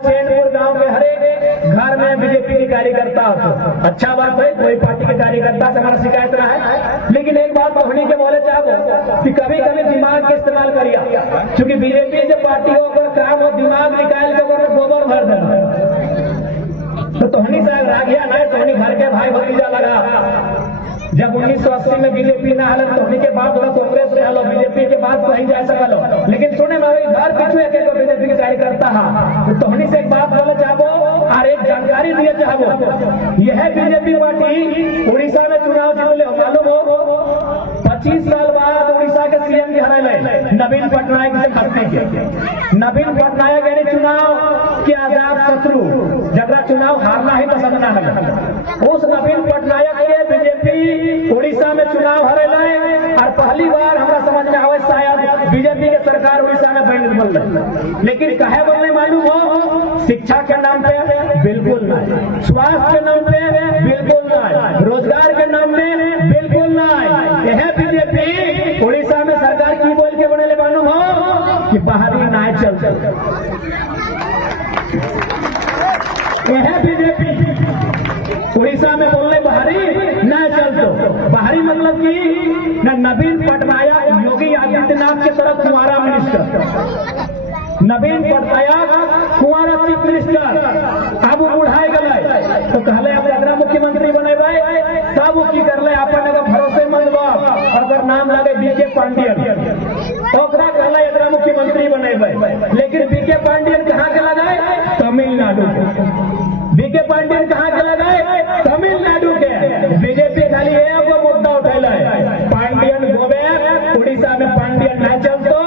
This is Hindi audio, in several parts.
चैनपुर गांव के हर एक घर में बीजेपी के कार्यकर्ता होते। अच्छा बात है, कोई पार्टी के कार्यकर्ता से हमारा शिकायत रहा है, लेकिन एक बात पढ़ने के बोले चाहो कि कभी कभी दिमाग के इस्तेमाल करिए, क्योंकि बीजेपी जो पार्टी हो अगर काम हो दिमाग निकाल के अगर गोबर भर देना तो तोहनी साहब रागिया नहीं, तोहनी घर के भाई भतीजा लगा। जब 1980 में बीजेपी ना हल तो के बाद कांग्रेस में हलो, बीजेपी के बाद तो नहीं जा सकलो, लेकिन सुने में घर पीछू एक बीजेपी के कार्यकर्ता है। तो हमनी से एक बात बोले चाहो और एक जानकारी दिए चाहो, यह बीजेपी पार्टी उड़ीसा में चुनाव जीतले मालूम हो 25 साल बाद उड़ीसा के सीएम के हराए नवीन पटनायक से खत्म किया। नवीन पटनायक यानी चुनाव के आजाद शत्रु, जगह चुनाव हारना ही पसंद ना लगा, उस नवीन पटनायक के बीजेपी उड़ीसा में चुनाव हरेला और पहली बार हमारा समझ में आवे शायद बीजेपी के सरकार उड़ीसा में बन रही, लेकिन कहे बोलने मालूम हो शिक्षा के नाम पे बिल्कुल नहीं, स्वास्थ्य के नाम पे बिल्कुल नहीं, रोजगार के नाम में बिल्कुल नहीं। यह बीजेपी उड़ीसा में सरकार की बोल के बने मालूम हो कि बाहरी नाय चलते। यह बीजेपी उड़ीसा में बोलने बाहरी न चलते। बाहरी मतलब कि न नवीन पटनायक योगी आदित्यनाथ के तरफ कुंवारा मिनिस्टर, नवीन पटनायक कुंवारा चीफ मिनिस्टर, अब उड़ाए गए तो कहले अब अगर मुख्यमंत्री बने तब की कर ले अपन अगर भरोसेमंद बा, अगर नाम लगे बीके पांडियन तो कहले अगर मुख्यमंत्री बने, लेकिन बीके पांडियन कहाँ के लगाए? तमिलनाडु के। बीके पांडियन कहाँ के लगाए? तमिलनाडु के। बीजेपी खाली एगो मुद्दा उठेला है, पांडियन गोबे, उड़ीसा में पांडियन न चलतो,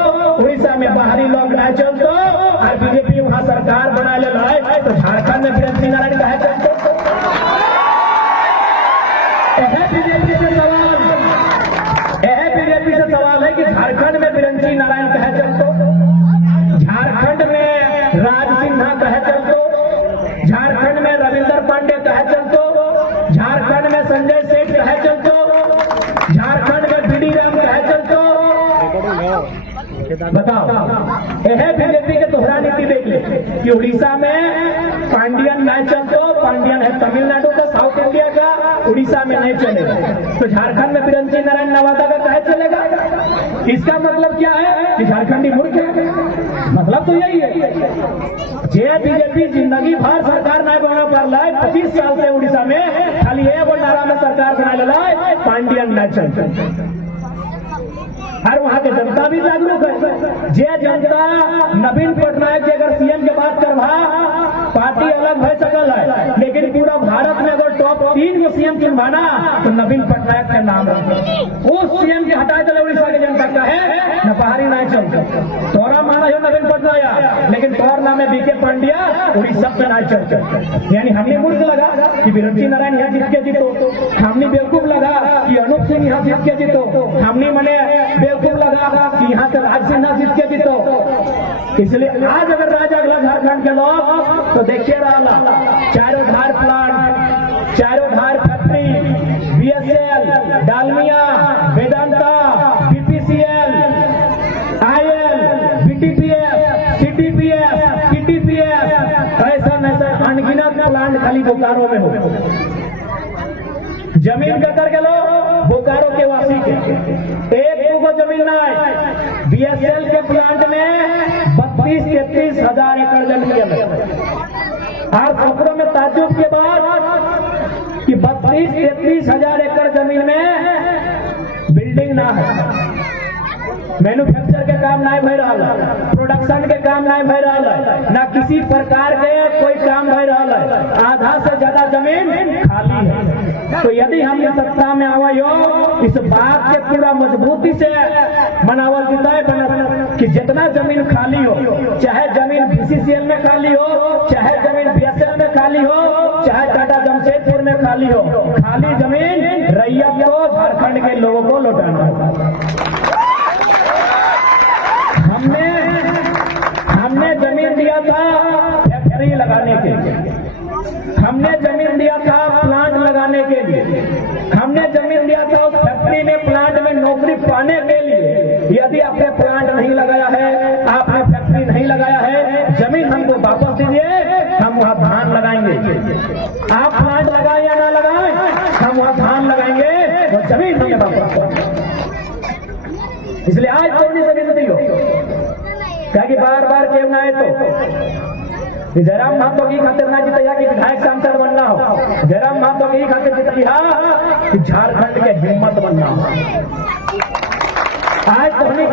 उड़ीसा में बाहरी लोग न चलतो, और बीजेपी वहां सरकार बना ले तो झारखंड में बिरंची नारायण कहे चलते। बीजेपी से सवाल है कि झारखंड में बिरंची नारायण कहे चलतो, झारखंड में राज सिन्हा कहे चलतो, झारखंड में रविंदर पांडे कहे चलतो, झारखंड में संजय सेठ कहे चलतो, झारखंड में बीडी राम कहे चलतो। बताओ, यह बीजेपी के दोहरा नीति देख ले कि उड़ीसा में पांडियन नहीं चलतो, पांडियन है तमिलनाडु का, साउथ इंडिया का, उड़ीसा में नहीं चलेगा, तो झारखंड में बिरंची नारायण नवादा का कहे चलेगा? इसका मतलब क्या है कि झारखंडी मूर्ख है? मतलब तो यही है। जे बीजेपी जिंदगी भर सरकार नहीं बना पा रहा है, 25 साल से उड़ीसा में खाली एगो नारा में सरकार बना ले रहा है, पांडियन नहीं चलते। और वहां की जनता भी जागरूक है। जे जनता नवीन पटनायक अगर सीएम के बात करवा, पार्टी अलग भय सकल है, लेकिन पूरा भारत में अगर टॉप 3 को सीएम चुनवाना तो नवीन पटनायक का नाम रखो। उस सीएम के हटाए चले उड़ीसा की जनता का है न बाहरी नहीं चलते। तोरा माना हो नवीन पटनायक, लेकिन तोर नाम है बीके पांड्या, उड़ीसा में नहीं चलते। यानी हमने मूर्ख लगा कि बिरंची नारायण यहाँ जीत के जीतो, हमने बेवकूफ लगा कि अनूप सिंह यहाँ जीत के जीतो, हमने मने बेवकूफ लगा कि यहाँ से राज सिन्हा जीत के जीतो। इसलिए आज अगर राजा अगला झारखंड के लोग तो देखिए रहा, चारों धार प्लांट, चारों धार factory, BSL, Dalmia, Vedanta, BPCL, IL, BTPS, CTPS, PTPS, ऐसा अनगिनत प्लांट खाली बोकारो में हो। जमीन कतर के लोग बोकारो के वासी के एक को जमीन ना है। बीएसएल के प्लांट में 32-33 हजार एकड़ जमीन है, और खबरों में ताज्जुब के बाद कि 32-33 हजार एकड़ जमीन में बिल्डिंग ना है, मैन्युफैक्चर के काम नहीं भय रहा है, प्रोडक्शन के काम नहीं भय रहा है, ना किसी प्रकार के कोई काम भय रहा है, आधा से ज्यादा जमीन खाली है। तो यदि हम इस सत्ता में आवे हो, इस बात के पूरा मजबूती से मनावल जिताए कि जितना जमीन खाली हो, चाहे जमीन बीसीसीएल में खाली हो, चाहे जमीन बीएसएल में खाली हो, चाहे टाटा जमशेदपुर में खाली हो, खाली जमीन रैयत को, झारखंड के लोगों को लौटाना होगा। हमने जमीन दिया था फैक्ट्री लगाने के लिए, हमने जमीन दिया था प्लांट लगाने के लिए, हमने जमीन दिया था उस फैक्ट्री में प्लांट में नौकरी पाने के लिए। यदि आपने प्लांट नहीं लगाया है, आपने फैक्ट्री नहीं लगाया है, जमीन हमको वापस दीजिए, आप प्लांट लगाए या ना लगाए, हम वहां धान लगाएंगे और जमीन हमें वापस। इसलिए आज थोड़ी सी विनती हो, क्या कि बार बार कहना है तो जयराम महतो की खातिर ना जितैया कि विधायक सांसद बनना हो, जयराम महतो की खातिर जितैया कि झारखंड के हिम्मत बनना हो। आज तो हमें